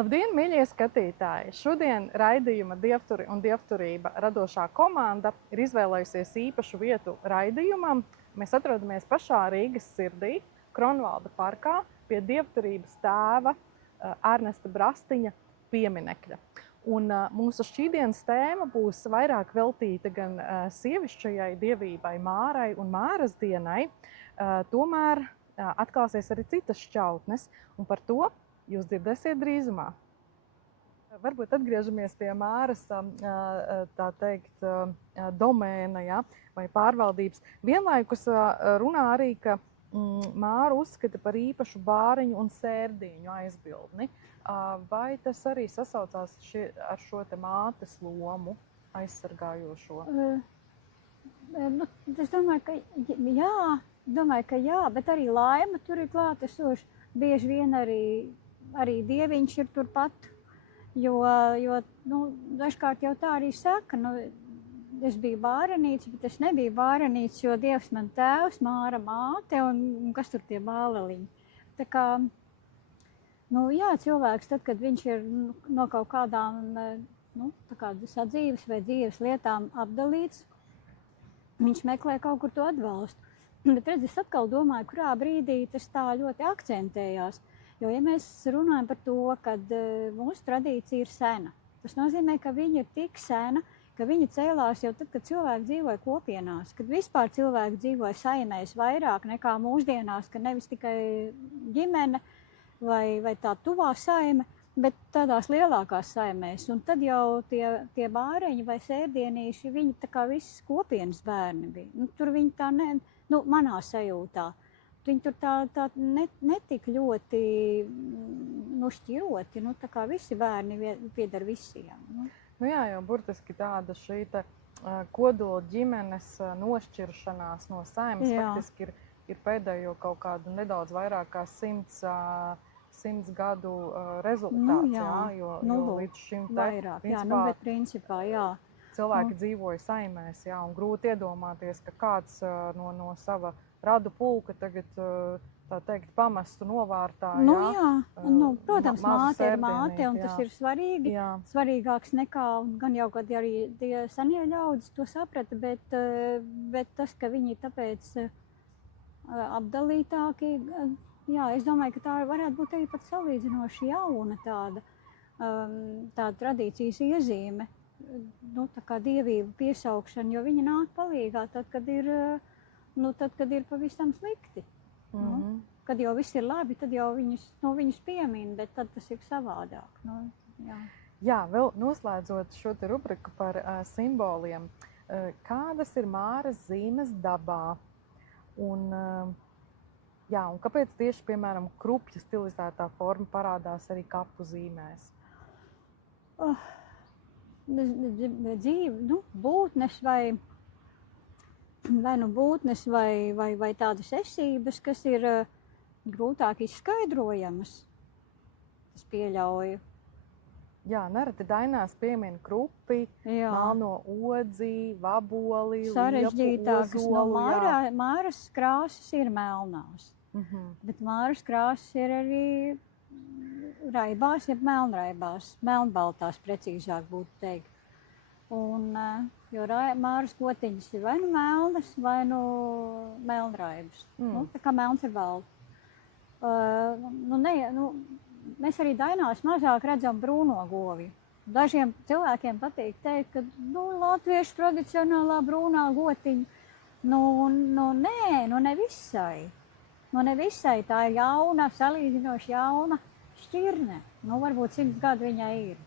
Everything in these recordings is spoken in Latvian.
Labdien, mīļie skatītāji! Šodien raidījuma Dievturi un dievturība radošā komanda ir izvēlējusies īpašu vietu raidījumam. Mēs atrodamies pašā Rīgas sirdī, Kronvalda parkā, pie dievturības tēva Ernesta Brastiņa pieminekļa. Un mūsu šķīdienas tēma būs vairāk veltīta gan sievišķajai dievībai Mārai un Māras dienai, tomēr atklāsies arī citas šķautnes, un par to jūs dzirdēsiet drīzumā. Varbūt atgriežamies pie Māras, tā teikt, domēna, ja, vai pārvaldības. Vienlaikus runā arī, ka Māru uzskata par īpašu bāriņu un sērdiņu aizbildni. Vai tas arī sasaucās ar šo te mātes lomu aizsargājošo? Es domāju, ka jā, bet arī laima tur ir klātesoša. Bieži vien arī dieviņš ir turpat, jo dažkārt jau tā arī saka, es biju bārenīts, bet es nebiju bārenīts, jo Dievs man tēvs, Māra māte un kas tur tie bāleliņi. Tā kā, jā, cilvēks tad, kad viņš ir no kaut kādām, sadzīves vai dzīves lietām apdalīts, viņš meklē kaut kur to atbalstu. Bet redz, es atkal domāju, kurā brīdī tas tā ļoti akcentējās. Jo, ja mēs runājam par to, ka mūsu tradīcija ir sena, tas nozīmē, ka viņa ir tik sena, ka viņa cēlās jau tad, kad cilvēki dzīvoja kopienās, kad vispār cilvēki dzīvoja saimēs vairāk nekā mūsdienās, ka nevis tikai ģimene vai tā tuvā saime, bet tādās lielākās saimēs. Un tad jau tie bāreņi vai sērdienīši, viņi tā kā visas kopienas bērni bija. Tur viņi tā manā sajūtā. Viņi tur tā netik ļoti šķiroti, tā kā visi bērni pieder visiem. Jā, jau burtiski tāda šī kodola ģimenes nošķiršanās no saimes faktiski ir pēdējo kaut kādu nedaudz vairāk kā 100 gadu rezultāts, jo līdz šim vairāk, bet principā, jā. Cilvēki dzīvoja saimēs, jā, un grūti iedomāties, ka kāds no sava radu pulka tagad, tā teikt, pamestu novārtā, protams, māte ir māte, un tas ir svarīgi, svarīgāks nekā, gan jau, kad arī tie senie ļaudis to saprata, bet tas, ka viņi tāpēc apdalītāki, es domāju, ka tā varētu būt arī pat salīdzinoši jauna tāda tradīcijas iezīme, tā kā dievību piesaukšana, jo viņi nāk palīgā tad, kad ir pavisam slikti. Kad jau viss ir labi, tad jau viņus piemin, bet tad tas ir savādāk. Jā, vēl noslēdzot šo te rubriku par simboliem, kādas ir Māras zīmes dabā? Un kāpēc tieši, piemēram, krupja stilizētā forma parādās arī kapu zīmēs? Būtnes vai tādas esības, kas ir grūtāk izskaidrojamas, es pieļauju. Jā, nereti dainās piemin krupi, melno odzi, vaboli, sarežģītākas. Māras krāsas ir melnās, bet Māras krāsas ir arī raibās, jeb melnraibās, melnbaltās precīzāk būtu teikt. Jo Māras potiņas ir vai melnas, vai melnraibas. Tā kā melns ir balts. Mēs arī dainās mazāk redzam brūno govju. Dažiem cilvēkiem patīk teikt, ka latviešu tradicionālā brūnā gotiņa. Ne visai. Ne visai, tā ir jauna, salīdzinoši jauna šķirne. Varbūt 100 gadu viņai ir.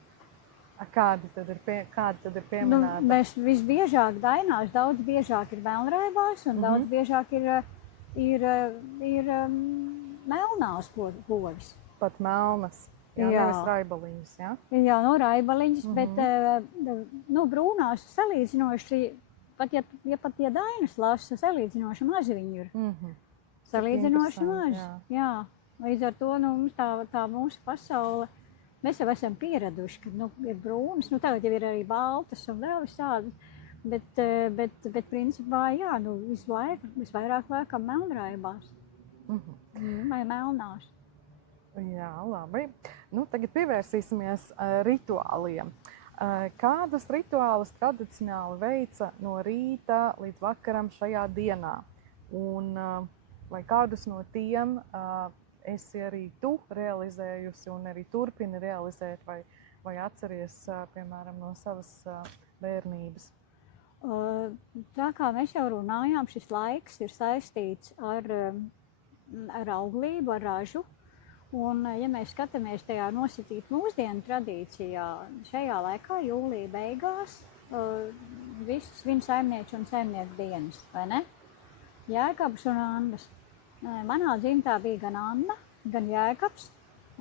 Kādi tad ir pieminēti? Mēs visbiežāk dainās, daudz biežāk ir melnraibās un daudz biežāk ir melnās govis. Pat melnas, nevis raibaliņas, jā? Jā, raibaliņas, bet brūnās salīdzinoši, pat ja dainas lasa, salīdzinoši mazi viņi ir. Salīdzinoši mazi, jā. Līdz ar to mums tā mūsu pasaule, mēs jau esam pieraduši, ka ir brūnas, tagad jau ir arī baltas un vēl visādi, bet principā, visvairāk laikam melnraibās vai melnās. Jā, labi. Nu, tagad pievērsīsimies rituāliem. Kādas rituālus tradicionāli veica no rīta līdz vakaram šajā dienā? Un vai kādus no tiem esi arī tu realizējusi un arī turpini realizēt, vai atceries, piemēram, no savas bērnības? Tā kā mēs jau runājām, šis laiks ir saistīts ar auglību, ar ražu. Un, ja mēs skatāmies tajā nosacīt mūsdienu tradīcijā, šajā laikā, jūlija beigās, visus svin saimnieču un saimnieku dienas, vai ne? Jēkabs un Annas. Manā dzimtā bija gan Anna, gan Jēkabs,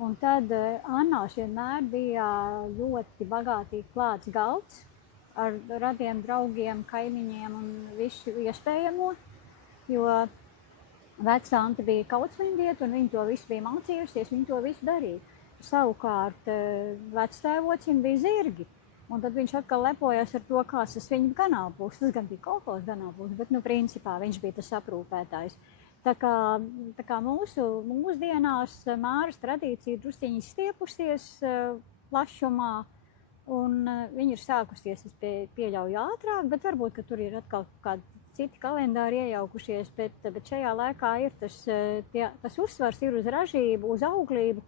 un tad Annās vienmēr bija ļoti bagātīgi klāts galds ar radiem draugiem, kaimiņiem un visu iespējamo, jo vecānta bija kautsmīndieta un viņa to visu bija mācījusies, viņa to visu darīja. Savukārt vectēvocim bija zirgi, un tad viņš atkal lepojas ar to, kāds tas viņa ganāmpulks. Tas gan bija kolhozs ganāmpulks, bet, principā viņš bija tas aprūpētājs. Tā kā mūsdienās māras tradīcija drusciņi stiepusies plašumā, un viņa ir sākusies, es pieļauju ātrāk, bet varbūt, ka tur ir atkal kādi citi kalendāri iejaukušies, bet šajā laikā ir tas uzsvars ir uz ražību, uz auglību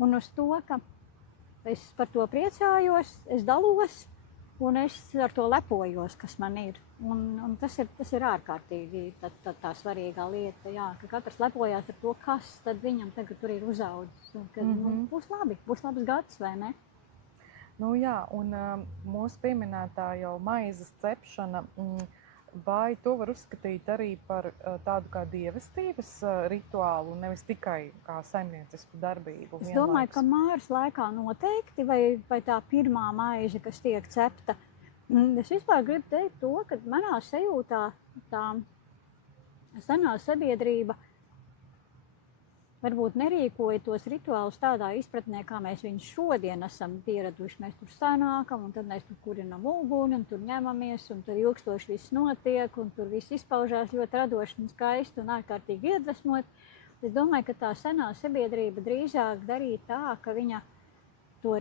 un uz to, ka es par to priecājos, es dalos un es ar to lepojos, kas man ir. Un tas ir ārkārtīgi tā svarīgā lieta, jā, ka katrs lepojās ar to, kas tad viņam tagad tur ir uzaudzis. Un, ka, būs labs gads, vai ne? Nu jā, un mūsu pieminētā jau maizes cepšana, vai to var uzskatīt arī par tādu kā dievestības rituālu, nevis tikai kā saimniecisku darbību? Es domāju, ka māras laikā noteikti, vai tā pirmā maize, kas tiek cepta. Es vispār gribu teikt to, ka manā sajūtā tā senā sabiedrība varbūt nerīkoja tos rituālus tādā izpratnē, kā mēs viņus šodien esam pieraduši. Mēs tur sanākam, un tad mēs tur kurinam uguni, un tur ņemamies, un tur ilgstoši viss notiek, un tur viss izpaužās ļoti radoši un skaisti un ārkārtīgi iedvesmot. Es domāju, ka tā senā sabiedrība drīzāk darīja tā, ka viņa to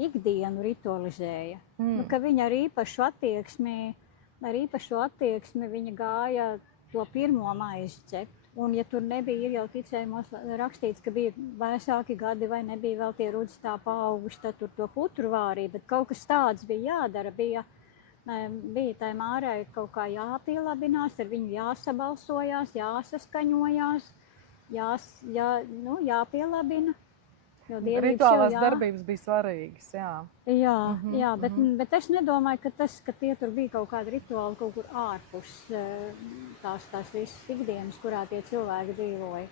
ikdienu ritualizēja. Nu, ka viņa ar īpašu attieksmi viņa gāja to pirmo maizi cept. Un, ja tur nebija, ir jau ticējumos rakstīts, ka bija vēsāki gadi vai nebija vēl tie rudzi tā paauguši, tad tur to putru vārīja, bet kaut kas tāds bija jādara, bija tai mārai kaut kā jāpielabinās, ar viņu jāsabalsojās, jāsaskaņojās, jāpielabina. Rituālās darbības bija svarīgas, jā. Jā, bet es nedomāju, ka tie tur bija kaut kādi rituāli kaut kur ārpus tās visas ikdienas, kurā tie cilvēki dzīvoja.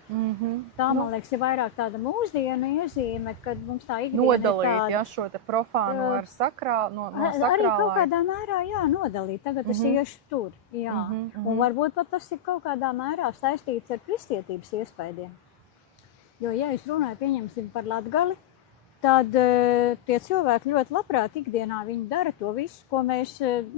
Tā, man liekas, ir vairāk tāda mūsdienu iezīme, kad mums tā ikdiena nodalīt, ir tāda... Ja, šo te profānu ar sakrālu, no sakrālai. Arī kaut kādā mērā, jā, nodalīt. Tagad es iešu tur, jā. Un varbūt pat tas ir kaut kādā mērā saistīts ar kristietības iespaidiem. Jo, ja es runāju, pieņemsim par Latgali, tad tie cilvēki ļoti labprāt ikdienā viņi dara to visu, ko mēs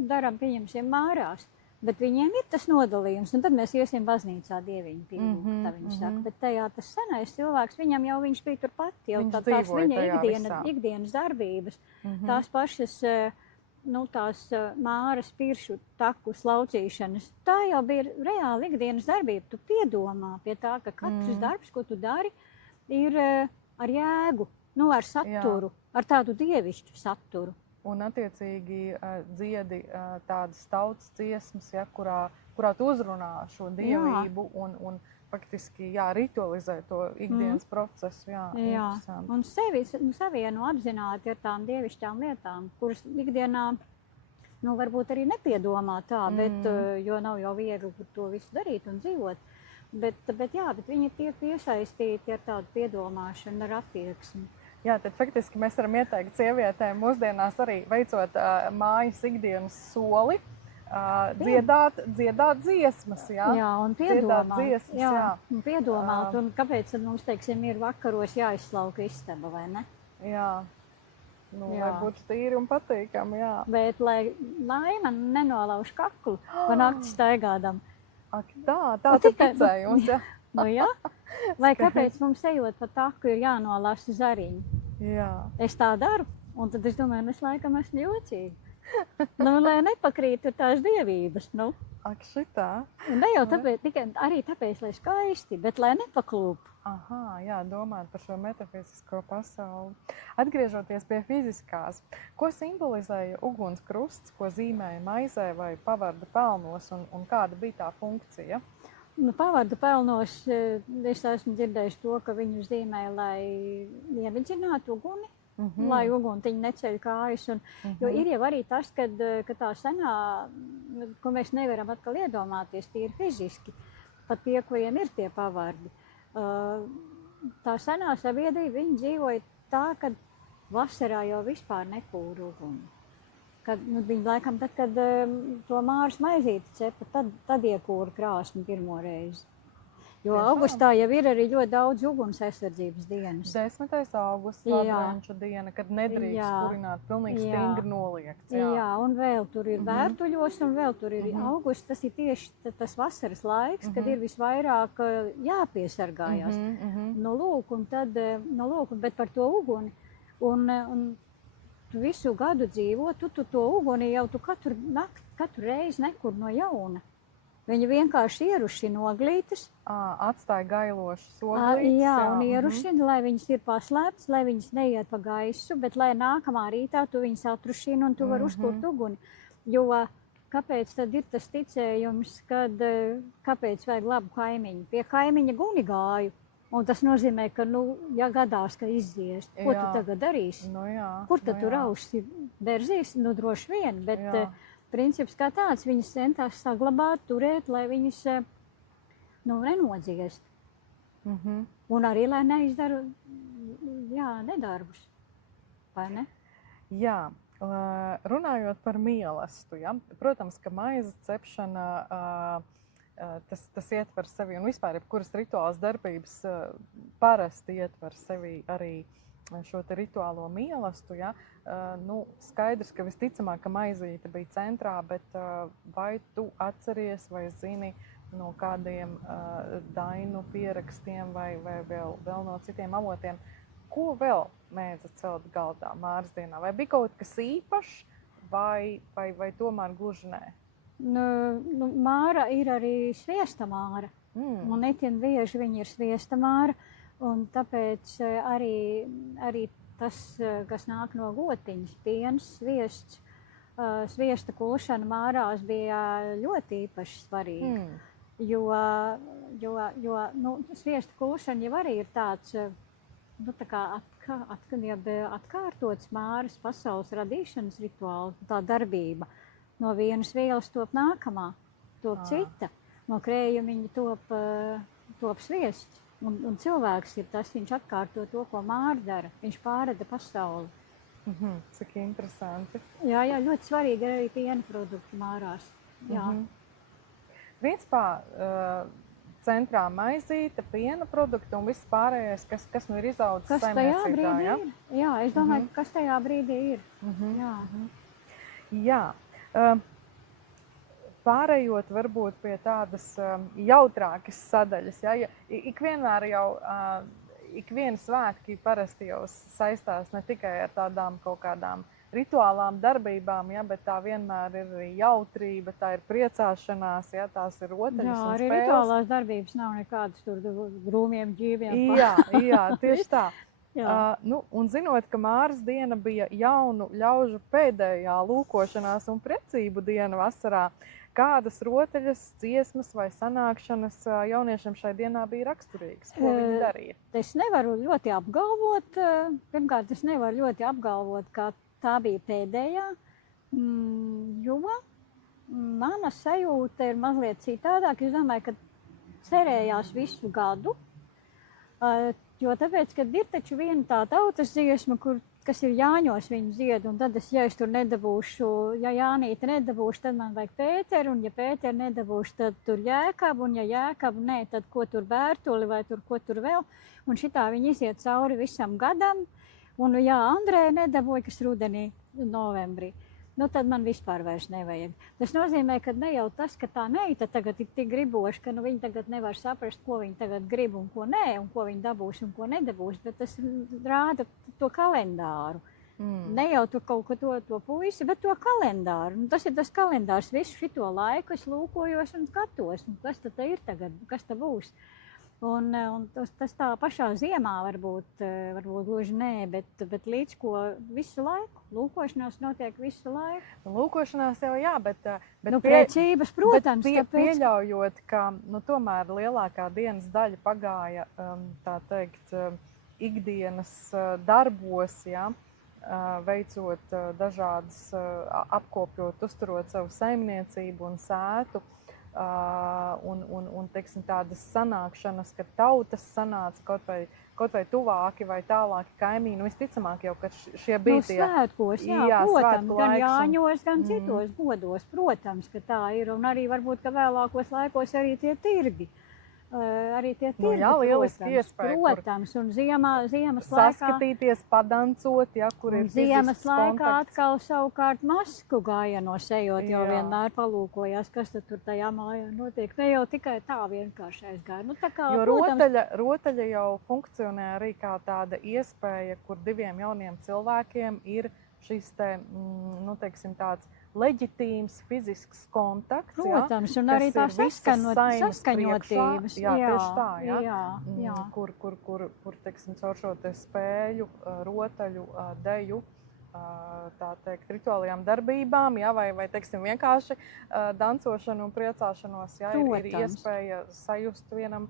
darām, pieņemsim, mārās. Bet viņiem ir tas nodalījums, un tad mēs iesim baznīcā dieviņu pielūgt, tā viņi saka. Bet tajā tas senais cilvēks, viņam jau viņš bija turpat, jau tās viņa ikdienas darbības, tās pašas, tās māras piršu taku slaucīšanas. Tā jau bija reāli ikdienas darbība. Tu piedomā pie tā, ka katrs darbs, ko tu dari, ir ar jēgu, ar saturu, ar tādu dievišķu saturu. Un attiecīgi dziedi tādas tautas dziesmas, ja, kurā tu uzrunā šo dievību un faktiski ritualizē to ikdienas procesu. Jā. Un savienu apzināti ar tām dievišķām lietām, kuras ikdienā varbūt arī nepiedomā tā, bet, jo nav jau viegli to visu darīt un dzīvot. Bet viņi tiek piesaistīti ar tādu piedomāšanu, ar attieksmi. Jā, tad faktiski mēs varam ieteikt sievietēm mūsdienās arī veicot mājas ikdienas soli, dziedāt dziesmas, jā. Jā, un piedomāt. Dziesmas, jā. Un piedomāt, un kāpēc tad mums, teiksim, ir vakaros jāizslauka istaba, vai ne? Jā. Lai būtu tīri un patīkami, jā. Bet, lai Laima nenolauž kaklu pa nakti staigādam. Tāds ir ticējums, jā. Jā. Vai kāpēc mums ejot pa taku ir jānolasa zariņi? Jā. Es tā daru, un tad es domāju, es laikam esmu jocīga. Nu, lai nepakrīt tur tās dievības, nu. Ak, šitā. Un ne jau tāpēc, tikai arī tāpēc, lai skaisti, bet lai nepaklūp. Aha, jā, domājot par šo metafizisko pasauli. Atgriežoties pie fiziskās, ko simbolizēja ugunskrusts, ko zīmēja maizē vai pavardu pelnos, un kāda bija tā funkcija? Nu, pavardu pelnos es esmu dzirdējuši to, ka viņu zīmē, lai iemidzinātu uguni, lai uguntiņi neceļ kājas. Jo ir jau arī tas, ka tā senā, ko mēs nevaram atkal iedomāties, tie ir fiziski, pat tie, kuriem ir tie pavardi. Tā senā sabiedrība, viņi dzīvoja tā, ka vasarā jau vispār nekūra uguni. Kad, nu, viņi laikam tad, kad to māras maizīti cepa, tad iekūra krāsni pirmo reizi. Jo augustā jau ir arī ļoti daudz uguns aizsardzības dienas. 10. augusts, Latvenču diena, kad nedrīkst kurināt, pilnīgi stingri noliegts. Jā, un vēl tur ir vērtuļos, un vēl tur ir augusts. Tas ir tieši tas vasaras laiks, kad ir visvairāk jāpiesargājās. Nu, lūk, un tad, bet par to uguni. Un tu visu gadu dzīvo, tu to uguni jau tu katru reizi nekur no jauna. Viņi vienkārši ierušina oglītes. Atstāja gailošas oglītes. Jā, un ierušina, lai viņas ir paslēptas, lai viņas neiet pa gaisu, bet lai nākamā rītā tu viņas atrušina un tu vari uzkurt uguni. Jo kāpēc tad ir tas ticējums, kāpēc vajag labu kaimiņu? Pie kaimiņa guni gāju. Un tas nozīmē, ka, nu, ja gadās, ka izdzies, ko tu tagad darīsi? Nu, jā, kur tad tu rausi? Berzīs? Nu, droši vien, bet... Princips kā tāds, viņas centās saglabāt, turēt, lai viņas nenodziest. Un arī, lai neizdara nedarbus. Vai ne? Jā, runājot par mielastu, ja? Protams, ka maizes cepšana, tas ietver sevi, un vispār jebkuras rituālas darbības parasti ietver sevi arī šo te rituālo mielastu, ja? Nu, skaidrs, ka visticamāk, ka maizīte bija centrā, bet vai tu atceries vai zini no kādiem dainu pierakstiem vai vēl no citiem avotiem, ko vēl mēdza celt galdā Māras dienā? Vai bija kaut kas īpašs vai tomēr gluži nē? Nu, Māra ir arī sviesta Māra, un itin bieži viņa ir sviesta Māra, un tāpēc arī tas, kas nāk no gotiņas, piens, sviests, sviesta kulšana Mārās bija ļoti īpaši svarīga. Jo sviesta kulšana jau arī ir tāds, nu, tā kā atkārtots Māras pasaules radīšanas rituāls, tā darbība. No vienas vielas top nākamā, top cita, no krējumiņa top sviests. Un cilvēks ir tas, viņš atkārto to, ko Māra dara. Viņš pārrada pasauli. Cik interesanti. Jā, ļoti svarīgi ir arī piena produkti Mārās. Jā. Principā centrā maizīte, piena produkti un viss pārējais, kas nu ir izaudzis saimniecībā. Ja? Jā, es domāju, kas tajā brīdī ir. Jā. Pārējot varbūt pie tādas jautrākas sadaļas, ja ikvienmēr jau, ikviena svētki parasti jau saistās ne tikai ar tādām kaut kādām rituālām darbībām, ja, bet tā vienmēr ir jautrība, tā ir priecāšanās, ja, tās ir rotaļas un spēles. Jā, arī rituālās darbības nav nekādas tur grūmiem dzīviem. Jā, tieši tā. Nu, un zinot, ka Māras diena bija jaunu ļaužu pēdējā lūkošanās un precību diena vasarā, kādas rotaļas, dziesmas vai sanākšanas jauniešiem šai dienā bija raksturīgas? Ko viņi darīja? Es nevaru ļoti apgalvot, pirmkārt, es nevaru ļoti apgalvot, ka tā bija pēdējā, jo mana sajūta ir mazliet citādāk. Es domāju, ka cerējās visu gadu, jo tāpēc, kad ir taču viena tā tautas dziesma, kas ir Jāņos viņu dzied, un tad ja es tur nedabūšu, ja Jānīti nedabūšu, tad man vajag Pēteru, un ja Pēteru nedabūšu, tad tur Jēkabu, un ja Jēkabu nē, tad ko tur Bērtuli vai ko tur vēl, un šitā viņi iziet cauri visam gadam, un ja Andrēja nedabūja, kas rudenī, novembrī, nu tad man vispār vairs nevajag. Tas nozīmē, ka ne jau tas, ka tā meita tagad ir tik griboša, ka nu, viņa tagad nevar saprast, ko viņa tagad grib un ko nē, un ko viņa dabūs un ko nedabūs, bet tas rāda to kalendāru. Ne jau tu kaut ko to puisi, bet to kalendāru. Un tas ir tas kalendārs, visu šito laiku es lūkojos un skatos, un kas tad ir tagad, kas tad būs. Un tas tā pašā ziemā varbūt gluži nē, bet līdz ko visu laiku. Lūkošanās notiek visu laiku. Lūkošanās jau jā, bet priecības, protams. Pieļaujot, ka tomēr lielākā dienas daļa pagāja, tā teikt, ikdienas darbos, jā, veicot dažādas, apkopjot, uzturot savu saimniecību un sētu. Un teiksim, tādas sanākšanas, kad tautas sanāca kaut vai tuvāki vai tālāki kaimiņi, visticamāk jau, ka šie bija tie svētkos, jā, protams, gan Jāņos, gan citos godos, protams, ka tā ir, un arī varbūt, ka vēlākos laikos arī tie tirgi. Arī tie tirgi, lieliski iespēja, protams, un ziemas laikā saskatīties, padancot, ja, kur ir ziemas laikā kontakts. atkal savukārt masku gājienos ejot, jo vienmēr palūkojās, kas tad tur tajā mājā notiek. Ne jau tikai tā vienkārši aizgāja. Nu, tā kā, Jo protams, rotaļa jau funkcionē arī kā tāda iespēja, kur diviem jauniem cilvēkiem ir šis te, teiksim, tāds leģitīms fizisks kontakts. protams, un kas arī tā ir visas saimes saskaņotības. priekšā. Jā, tieši tā, jā. Kur teiksim, caur šo te spēļu, rotaļu, deju, tā teikt, rituālajām darbībām, jā, vai teiksim, vienkārši dancošanu un priecāšanos, jā, ir iespēja sajust vienam,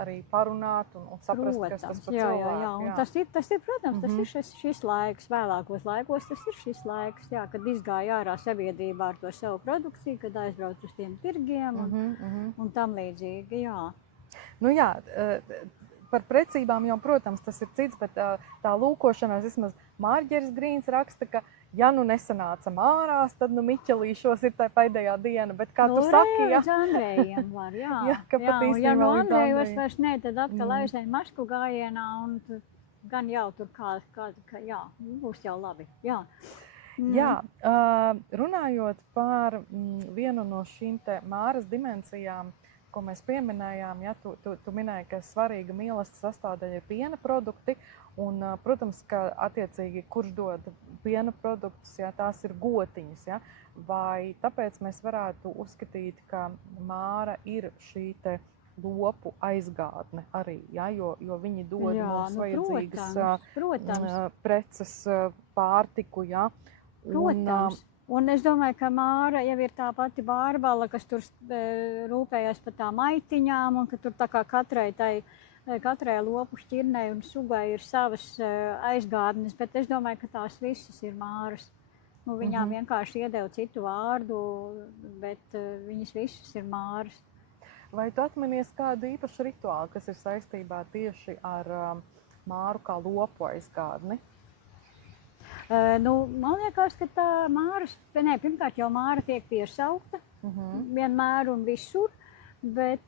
arī parunāt un saprast, kas tas par cilvēku. Jā. Un tas ir, protams, tas ir šis laiks, vēlākos laikos, tas ir šis laiks, jā, kad izgāja ārā sabiedrībā ar to savu produkciju, kad aizbrauc uz tiem tirgiem un tam līdzīgi, jā. Nu jā, par precībām jau, protams, tas ir cits, bet tā lūkošanās, vismaz Mārģeris Grīns raksta, ka ja nu nesanāca mārās, tad Miķelīšos ir tā pēdējā diena, bet kā tu saki, jā? Andrejiem var, jā. Ja no Andrejos vairs ne, tad atkal aizēj masku gājienā un gan jau tur kā jā, būs jau labi, jā. Jā, runājot par vienu no šīm te māras dimensijām, ko mēs pieminējām, ja, tu minēji, ka svarīga mīlestības sastāvdaļa ir piena produkti, un, protams, ka attiecīgi, kurš dod piena produktus, ja, tās ir gotiņas, ja, vai tāpēc mēs varētu uzskatīt, ka māra ir šī te lopu aizgādne arī, ja, jo viņi dod mums vajadzīgas preces, pārtiku, ja. Protams. Un es domāju, ka māra jau ir tā pati bārbala, kas tur rūpējas par tām aitiņām, un ka tur tā kā katrai lopu šķirnei un sugai ir savas aizgādnes, bet es domāju, ka tās visas ir māras. Nu, viņām vienkārši iedeva citu vārdu, bet viņas visas ir māras. Vai tu atminies kādu īpašu rituālu, kas ir saistībā tieši ar māru kā lopu aizgādni? Man liekas, ka tā māras, pirmkārt jau māra tiek piesaukta vienmēr un visur, bet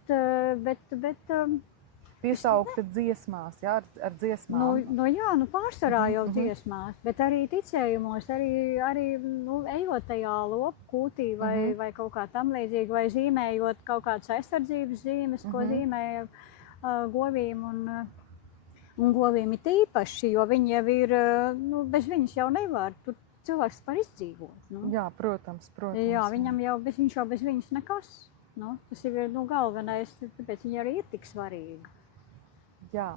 piesaukta dziesmās, jā, ar dziesmām? Jā, pārsvarā jau dziesmās, bet arī ticējumos, arī ejot tajā lopu kūtī vai kaut kā tam līdzīgi, vai zīmējot kaut kādas aizsardzības zīmes, ko zīmēja govīm un govīm ir īpaši, jo viņi jau ir, bez viņas jau nevar, tur cilvēks var izdzīvot. Jā, protams. Jā, viņš jau bez viņas nekas. Tas ir galvenais, tāpēc viņa arī ir tik svarīga. Jā,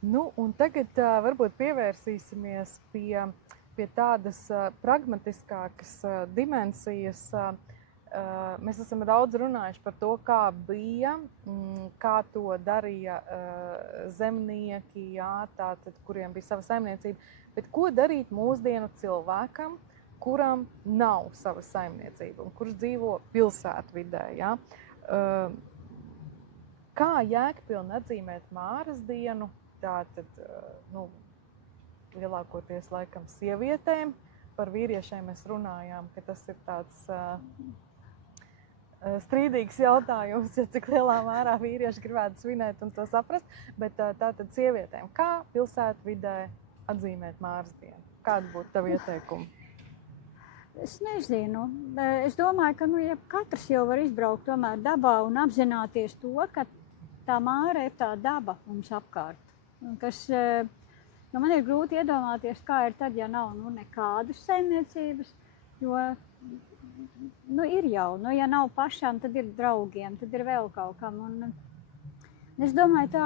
un tagad varbūt pievērsīsimies pie tādas pragmatiskākas dimensijas. Mēs esam daudz runājuši par to, kā bija, kā to darīja zemnieki, jā, tātad, kuriem bija sava saimniecība. Bet ko darīt mūsdienu cilvēkam, kuram nav sava saimniecība un kurš dzīvo pilsētvidē? Jā? Kā jēgpilni atzīmēt māras dienu? Tātad, lielākoties laikam sievietēm, par vīriešiem mēs runājām, ka tas ir tāds strīdīgs jautājums, ja cik lielā mērā vīrieši gribētu svinēt un to saprast, bet tātad sievietēm, kā pilsētvidē atzīmēt māras dienu? Kādi būtu tavi ieteikumi? Es nezinu. Es domāju, ka ja katrs jau var izbraukt tomēr dabā un apzināties to, ka tā māra ir tā daba mums apkārt. Kas, man ir grūti iedomāties, kā ir tad, ja nav nekādas saimniecības, jo ir jau, ja nav pašām, tad ir draugiem, tad ir vēl kaut kam. Un es domāju, tā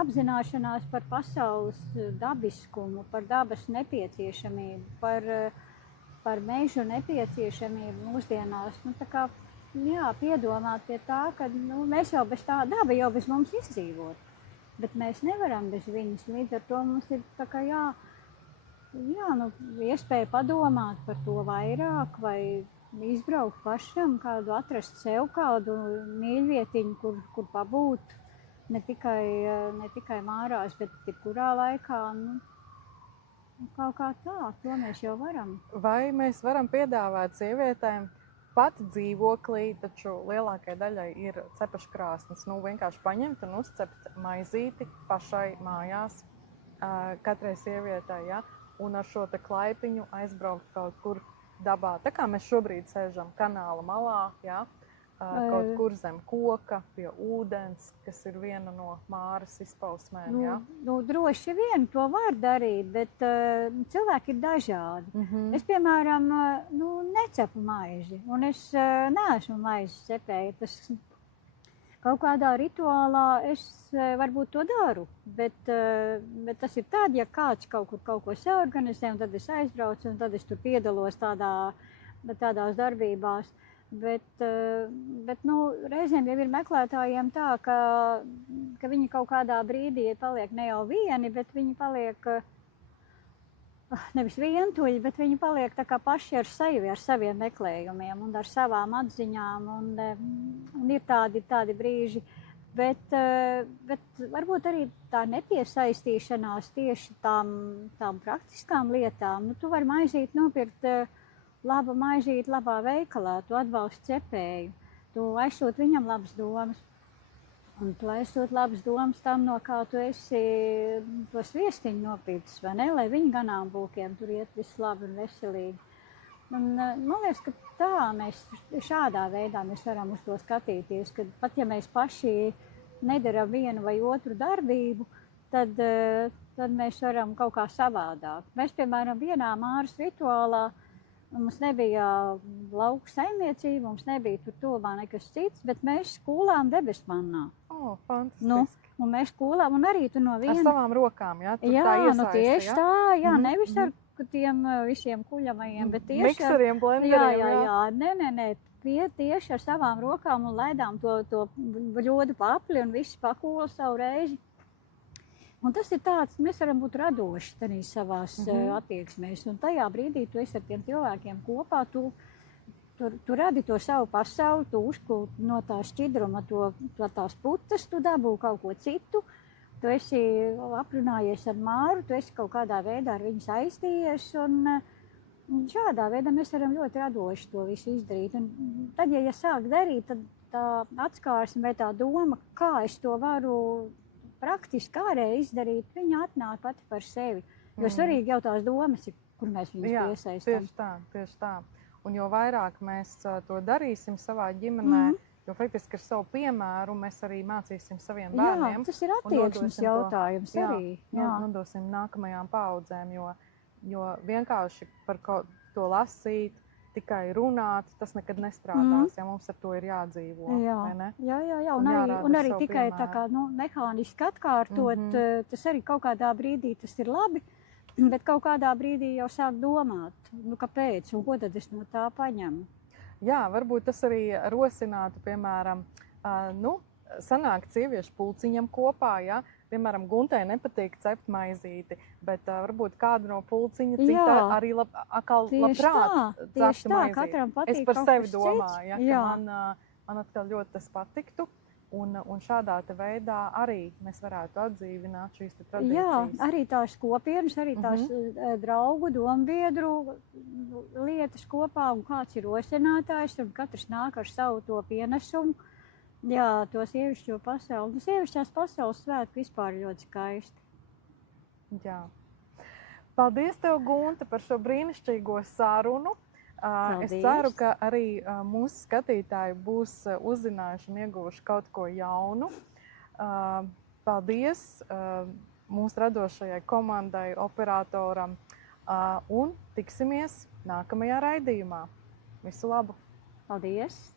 apzināšanās par pasaules dabiskumu, par dabas nepieciešamību, par mežu nepieciešamību mūsdienās. Tā kā, piedomāt pie tā, ka mēs jau bez tā daba jau bez mums izdzīvot, bet mēs nevaram bez viņas. Līdz ar to mums ir tā kā iespēja padomāt par to vairāk vai izbraukt pašam, atrast sev kādu mīļvietiņu, kur pabūt. Ne tikai mārās, bet jebkurā laikā, kaut kā tā, to mēs jau varam. Vai mēs varam piedāvāt sievietēm pat dzīvoklī, taču lielākajai daļai ir cepeškrāsnes, vienkārši paņemt un uzcept maizīti pašai mājās, katrai sievietei, ja? Un ar šo te klaipiņu aizbraukt kaut kur dabā. Tā kā mēs šobrīd sēžam kanāla malā, ja? Kaut kur zem koka, pie ūdens, kas ir viena no māras izpausmēm. Ja? Droši vien to var darīt, bet cilvēki ir dažādi. Es, piemēram, necepu maizi, un es neesmu maizes cepēja. Kaut kādā rituālā es varbūt to daru, bet tas ir tad, ja kāds kaut ko saorganizē, un tad es aizbraucu, un tad es tur piedalos tādās darbībās. Bet reizēm jau ir meklētājiem tā, ka viņi kaut kādā brīdī paliek ne jau vieni, bet viņi paliek nevis vientuļi, bet viņi paliek tā kā paši ar sevi, ar saviem meklējumiem un ar savām atziņām. Un ir tādi brīži, bet varbūt arī tā nepiesaistīšanās tieši tām praktiskām lietām. Tu vari maizīt nopirkt laba maizīte labā veikalā, tu atbalsti cepēju, tu aizsūti viņam labas domas. Un tu aizsūti labas domas tam, no kā tu esi to sviestiņu nopircis, vai ne? Lai viņa ganāmpulkiem tur iet viss labi un veselīgi. Un, man liekas, ka šādā veidā mēs varam uz to skatīties, ka pat ja mēs paši nedaram vienu vai otru darbību, tad mēs varam kaut kā savādāk. Mēs, piemēram, vienā māras rituālā mums nebija lauku saimniecība, mums nebija tur tuvumā nekas cits, bet mēs kūlām debesmannā. Fantastiski. Un mēs kūlām, un arī tu no viena... Ar savām rokām, jā? Tieši tā, nevis ar tiem visiem kuļamajiem, bet tieši mikseriem, blenderiem, jā. Nē, tieši ar savām rokām un laidām to ļodu papli un visi pakūla savu reizi. Un tas ir tāds, mēs varam būt radoši arī savās attieksmēs. Un tajā brīdī tu esi ar tiem cilvēkiem kopā, tu radi to savu pasauli, tu uzkult no tā šķidruma tās putas, tu dabū kaut ko citu, tu esi aprunājies ar māru, tu esi kaut kādā veidā ar viņu saistījies. Un šādā veidā mēs varam ļoti radoši to visu izdarīt. Un tad, ja sāk darīt, tad tā atskārsme vai tā doma, kā es to varu praktiski ārēji izdarīt, viņa atnāk pati par sevi. Jo svarīgi jau tās domas ir, kur mēs viņus piesaistām. Tieši tā. Un jo vairāk mēs to darīsim savā ģimenē, jo faktiski ar savu piemēru mēs arī mācīsim saviem bērniem. Jā, tas ir attieksmes jautājums arī. Nodosim nākamajām paudzēm, jo vienkārši par to lasīt, tikai runāt, tas nekad nestrādās, ja mums ar to ir jādzīvo. Vai ne? Jā. Un arī tikai tā kā mehāniski atkārtot, tas arī kaut kādā brīdī tas ir labi, bet kaut kādā brīdī jau sāk domāt, kāpēc un ko tad es no tā paņemu. Jā, varbūt tas arī rosinātu, piemēram, sanākt sieviešu pulciņam kopā, ja? Piemēram, Guntai nepatīk cept maizīti, bet varbūt kādu no pulciņa cita arī labprāt ceptu maizīti. Es par sevi domāju, ka man atkal ļoti tas patiktu. Un šādā veidā arī mēs varētu atdzīvināt šīs tradīcijas. Jā, arī tās kopienas, arī tās draugu, dombiedru lietas kopā, un kāds ir rosinātājs, un katrs nāk ar savu to pienesumu. Jā, to sievišķo pasauli. Sievišķās pasaules svētki vispār ļoti skaisti. Jā. Paldies tev, Gunta, par šo brīnišķīgo sarunu. Es Paldies. ceru, ka arī mūsu skatītāji būs uzzinājuši un ieguvuši kaut ko jaunu. Paldies mūsu radošajai komandai, operatoram, un tiksimies nākamajā raidījumā. Visu labu! Paldies!